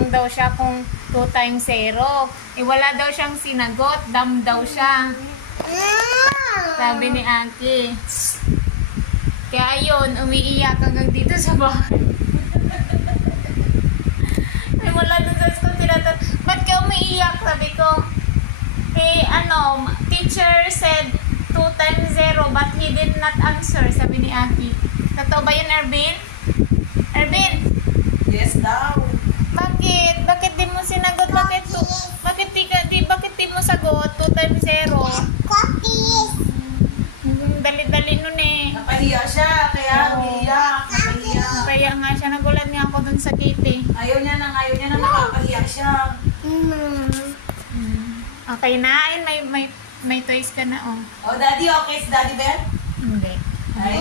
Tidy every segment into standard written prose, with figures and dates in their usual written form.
Nagtatanong daw siya kung 2 times 0. Eh, wala daw siyang sinagot. Dumb daw siya. Sabi ni Aki. Kaya yun, umiiyak hanggang dito sa bahay. Ay, wala dun sa school tinatanong, ba't ka umiiyak? Sabi ko, eh, teacher said 2 times 0, but he did not answer, sabi ni Aki. Totoo ba yun, Ervin? Ervin? Yes daw. Bakit? Bakit di mo sinagot? Bakit di mo sagot? 2 times 0. Dali-dali nun eh. Napahiya siya, kaya umiiyak. Napahiya. Kaya nga siya, nagulat nga ako dun sa gate eh. Ayaw niya na nakapahiya siya. Okay na, ayun, may toys ka na oh. Oh, daddy, okay si Daddy Beth? Hindi. Ay.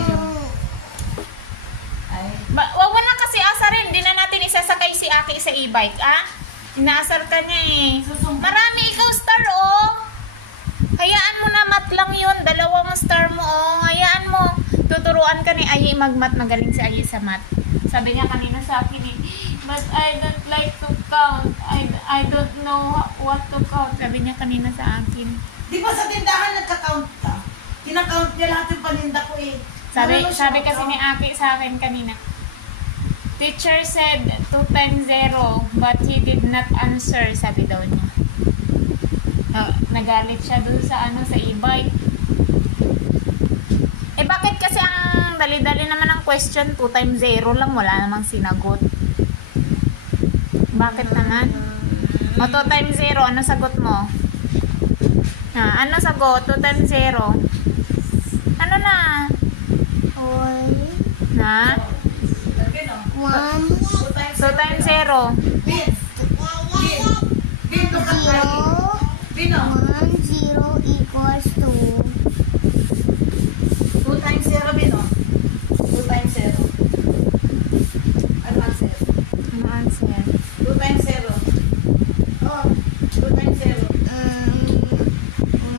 Ay. Wag mo na kasi asarin, hindi na natin isasakay si Aki sa e-bike, ah? Inaasar ka niya eh. Marami ikaw star oh. Hayaan mo na mat lang yun, 2 star mo oh. Hayaan mo. Tuturuan ka ni Ayi magmat, magaling si Ayi sa mat. Sabi niya kanina sa akin eh, but I don't like to count. I don't know what to count. Sabi niya kanina sa akin. Di ba sa tindahan nagka-count ka? Kinakount niya lahat yung paninda ko eh. Sabi kasi ni Aki sa akin kanina, teacher said 2 times 0, but he did not answer, sabi daw niya. Nagalit siya dun sa sa e-bike. Eh bakit kasi ang dali-dali naman ang question, 2 times 0 lang, wala namang sinagot. Bakit naman? O 2 times 0, ano sagot mo? Ano sagot? 2 times 0. Ano na? Na? 2 times 0. Bin! Bin, look at my... Bin, oh. 1 0 equals to 2 times 0, Bin, oh.